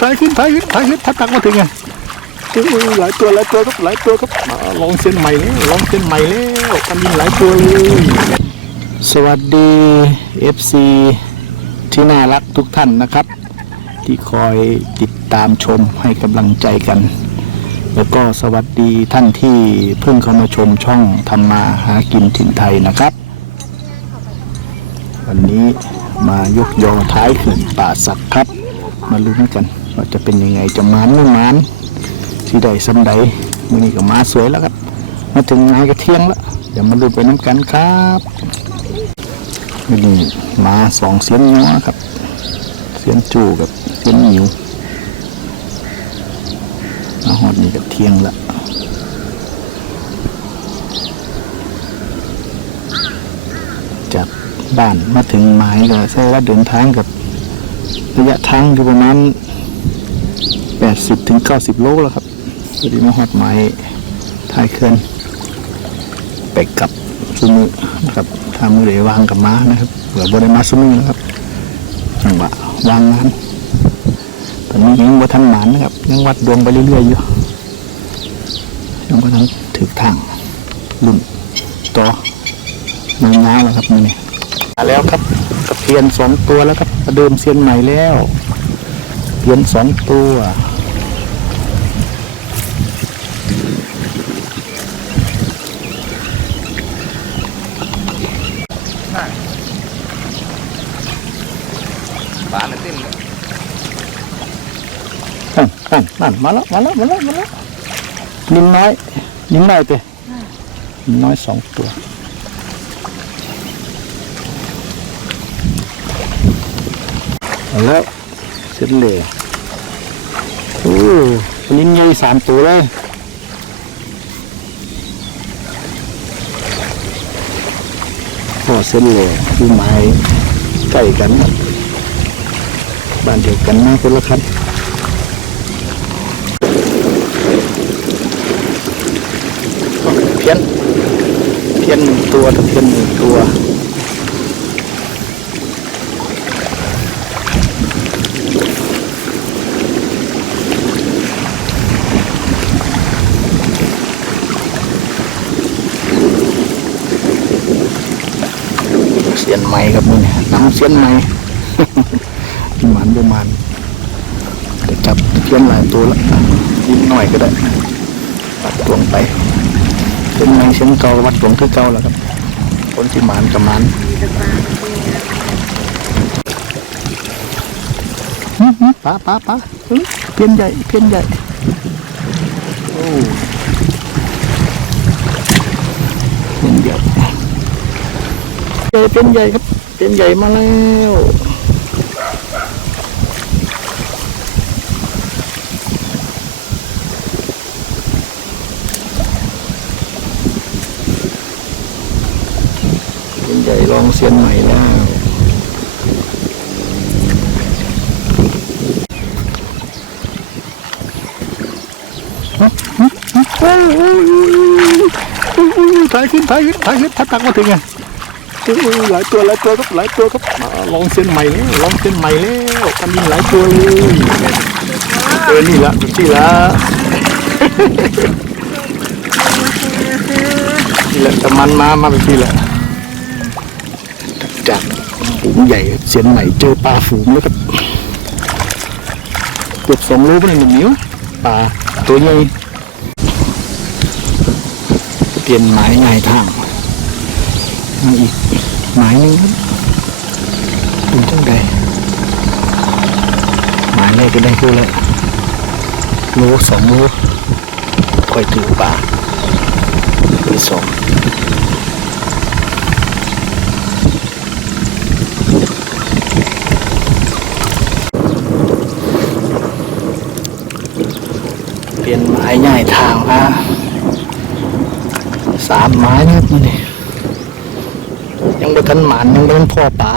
ถ่ายขึ้นถ่ายขึ้นถ่ายขึ้นถ้าตักมาถึงไงหลายตัวหลายตัวครับหลายตัวครับลองเส้นใหม่แล้วลองเส้นใหม่แล้วกันยิงหลายตัวเลยสวัสดี FC ที่น่ารักทุกท่านนะครับ ที่คอยติดตามชมให้กำลังใจกัน แล้วก็สวัสดีท่านที่เพิ่งเข้ามาชมช่องทำมาหากินถิ่นไทยนะครับ วันนี้ มายกยอท้ายขื่นป่าสักครับ มาลุ้นกันว่าจะเป็นยังไงจะมานไม่มานที่ใดสำใดมือนี้ก็มาสวยแล้วครับ มาถึงไงก็เที่ยงแล้วเดี๋ยวมาลุ้นไปน้ำกันครับมือนี่มาสองเสียนย้อครับ เสียนจูกับเสียนหิวมาหอดนี่ก็เที่ยงแล้ว จาก บ้านมาถึงหมายก็ใช้ว่าเดินทางกับระยะทางอยู่ประมาณ80ถึง90โลแล้วครับพอดีมาฮอดหมายท้ายเขื่อนไปกลับสุมือนะครับถ้ามือเดวางกับม้านะครับเผื่อบได้มาสุมือนะครับจังหวะวางงานตอนนี้ยังบ่ทันหมานนะครับยังวัดดวงไปเรื่อยๆอยู่ยังบ่ทันถึกทางลุ่นต่อมายาวแล้วครับนี่ แล้วครับตะเพียนสองตัวแล้วครับประเดิมเซียนใหม่แล้วเพียนสองตัวปลาไม่ติ้มเลยนั่นนั่นนั่นมาแล้วมาแล้วมาแล้วมาแล้วลิงน้อยลิงน้อยเตะลิงน้อยสองตัว เอาแล้วเสร็จเลยโอ้ลิงใหญ่สามตัวเลยพอเส้นเลยคือไม้ใกล้กันบ้านเดียวกันนะคนละคันเพี้ยนเพี้ยนหนึ่งตัวตะเพี้ยนหนึ่งตัว สียนใหม่ครับมึงน้ำเสียนใหม่หมันประมาณจะจับเพียนหลายตัวแล้วยิ้มหน่อยก็ได้ปัดตวงไปเป็นไงเสียงเก่าวัดหลวงคือเก่าแล้วครับคนที่หมานกับหมานป้าป้าป้าเอ้ยเพี้ยนใหญ่เพี้ยนใหญ่โอ้เพี้ยนใหญ่ใหญ่ เพี้ยนใหญ่ครับเพี้ยนใหญ่มาแล้วเพี้ยนใหญ่ลองเซียนใหม่แล้วถ่ายขึ้นถ่ายขึ้นถ่ายขึ้นถ้าตักมาถึงไง หลายตัวหลายตัวครับหลายตัวครับมาลองเส้นใหม่แล้วลองเส้นใหม่แล้วทำยิงหลายตัวเลยเออนี่ละที่ละนี่แหละแต่มันมามาเป็นที่แหละจากฝูงใหญ่เสียนใหม่เจอปลาฝูงแล้วครับเกือบสองโลเป็นหนึ่งนิ้วปลาตัวใหญ่เปลี่ยนหมายง่ายทาง มาอีกหมายหนึงครับเป็นจังใดหมายแรกก็ได้คือแล้วโลสองโลค่อยถือปลาที่สองเปลี่ยนไม้ใหญ่ทางมาสามไม้นะครับนี่ ยังไม่ทันหมานยังไม่ทันพ่อป่า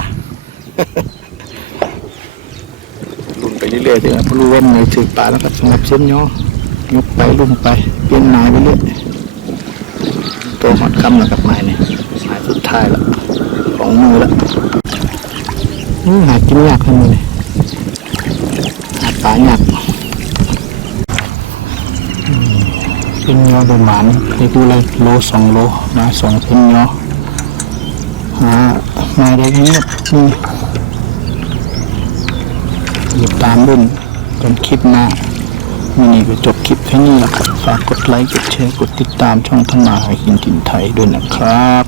ลุ่นไปเรื่อยๆเลยรับรู้ว่าไงถือป่าแล้วก็สงับเส้นย่อยกไปลุ่นไปเปลี่ยนไม้ไปเรื่อยตัวหอดคำแล้วกับไม้เนี่ยไม้สุดท้ายล้วของมือล้วอื้อหากินยากขนมาเลยหาปลายากเป็นยอประมาณเรียกว่าอะไรโลสองโลมาสองเป็นยอ มาได้แค่นี้นี่ติดตามรุ่นกันคลิปหน้าวันนี้ก็จบคลิปแค่นี้และครับ ฝากกดไลค์ กดแชร์ กดติดตามช่องธนาหากินถิ่นไทยด้วยนะครับ